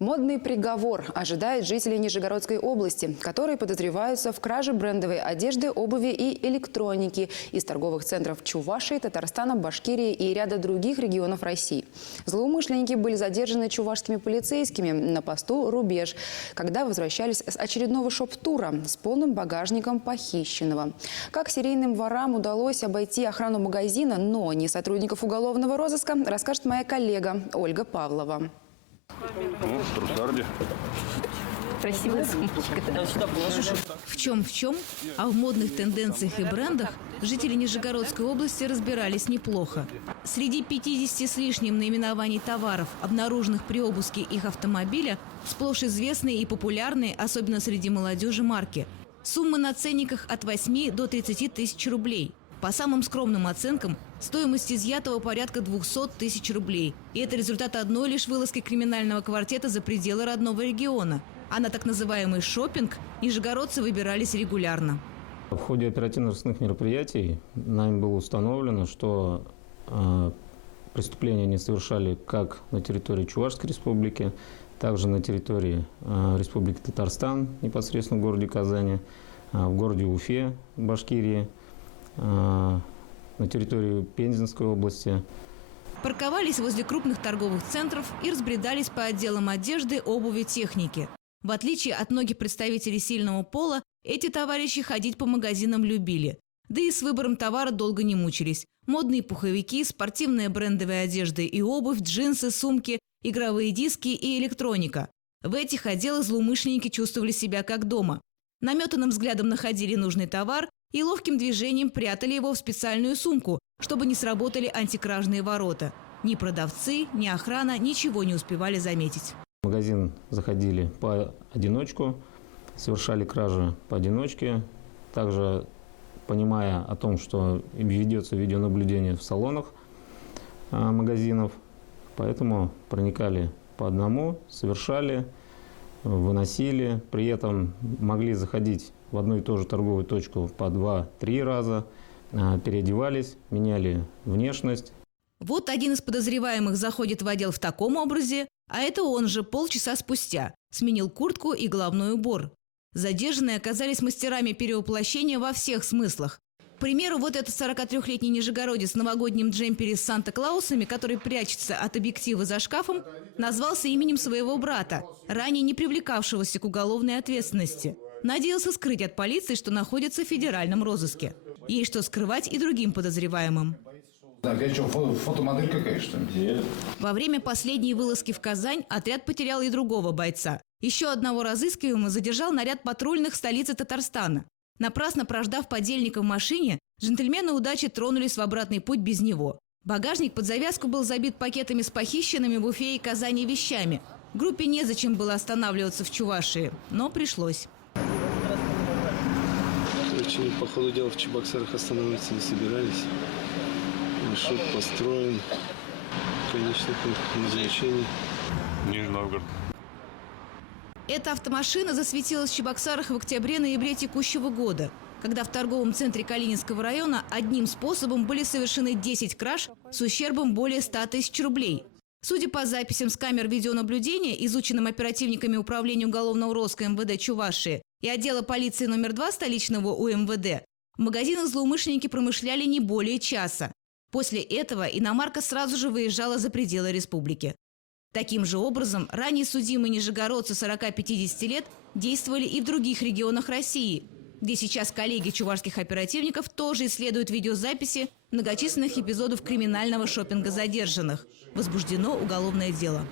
Модный приговор ожидает жителей Нижегородской области, которые подозреваются в краже брендовой одежды, обуви и электроники из торговых центров Чувашии, Татарстана, Башкирии и ряда других регионов России. Злоумышленники были задержаны чувашскими полицейскими на посту «Рубеж», когда возвращались с очередного шоп-тура с полным багажником похищенного. Как серийным ворам удалось обойти охрану магазина, но не сотрудников уголовного розыска, расскажет моя коллега Ольга Павлова. Красивая сумочка. В чем, а в модных тенденциях и брендах жители Нижегородской области разбирались неплохо. Среди 50 с лишним наименований товаров, обнаруженных при обыске их автомобиля, сплошь известные и популярные, особенно среди молодежи, марки. Суммы на ценниках от 8 до 30 тысяч рублей. По самым скромным оценкам, стоимость изъятого порядка 200 тысяч рублей. И это результат одной лишь вылазки криминального квартета за пределы родного региона. А на так называемый шопинг нижегородцы выбирались регулярно. В ходе оперативно-розыскных мероприятий нами было установлено, что преступления они совершали как на территории Чувашской республики, также на территории Республики Татарстан, непосредственно в городе Казани, в городе Уфе, Башкирии, на территории Пензенской области. Парковались возле крупных торговых центров и разбредались по отделам одежды, обуви, техники. В отличие от многих представителей сильного пола, эти товарищи ходить по магазинам любили. Да и с выбором товара долго не мучились. Модные пуховики, спортивная брендовая одежда и обувь, джинсы, сумки, игровые диски и электроника. В этих отделах злоумышленники чувствовали себя как дома. Наметанным взглядом находили нужный товар и ловким движением прятали его в специальную сумку, чтобы не сработали антикражные ворота. Ни продавцы, ни охрана ничего не успевали заметить. В магазин заходили поодиночку, совершали кражи поодиночке, также понимая о том, что ведется видеонаблюдение в салонах магазинов, поэтому проникали по одному, совершали, выносили, при этом могли заходить в одну и ту же торговую точку по 2-3 раза, переодевались, меняли внешность. Вот один из подозреваемых заходит в отдел в таком образе, а это он же полчаса спустя сменил куртку и головной убор. Задержанные оказались мастерами перевоплощения во всех смыслах. К примеру, вот этот 43-летний нижегородец в новогоднем джемпере с Санта-Клаусами, который прячется от объектива за шкафом, назвался именем своего брата, ранее не привлекавшегося к уголовной ответственности. Надеялся скрыть от полиции, что находится в федеральном розыске. Есть что скрывать и другим подозреваемым. Фотомодель какая, что ли? Во время последней вылазки в Казань отряд потерял и другого бойца. Еще одного разыскиваемого задержал наряд патрульных столицы Татарстана. Напрасно прождав подельника в машине, джентльмены удачи тронулись в обратный путь без него. Багажник под завязку был забит пакетами с похищенными в Уфе и Казани вещами. Группе незачем было останавливаться в Чувашии, но пришлось. Короче, по ходу дела в Чебоксарах останавливаться не собирались. Маршрут построен. Конечный пункт назначения. Нижний Новгород. Эта автомашина засветилась в Чебоксарах в октябре-ноябре текущего года, когда в торговом центре Калининского района одним способом были совершены 10 краж с ущербом более 100 тысяч рублей. Судя по записям с камер видеонаблюдения, изученным оперативниками Управления уголовного розыска МВД Чувашии и отдела полиции номер 2 столичного УМВД, в магазинах злоумышленники промышляли не более часа. После этого иномарка сразу же выезжала за пределы республики. Таким же образом, ранее судимые нижегородцы 40-50 лет действовали и в других регионах России, где сейчас коллеги чувашских оперативников тоже исследуют видеозаписи многочисленных эпизодов криминального шопинга задержанных. Возбуждено уголовное дело.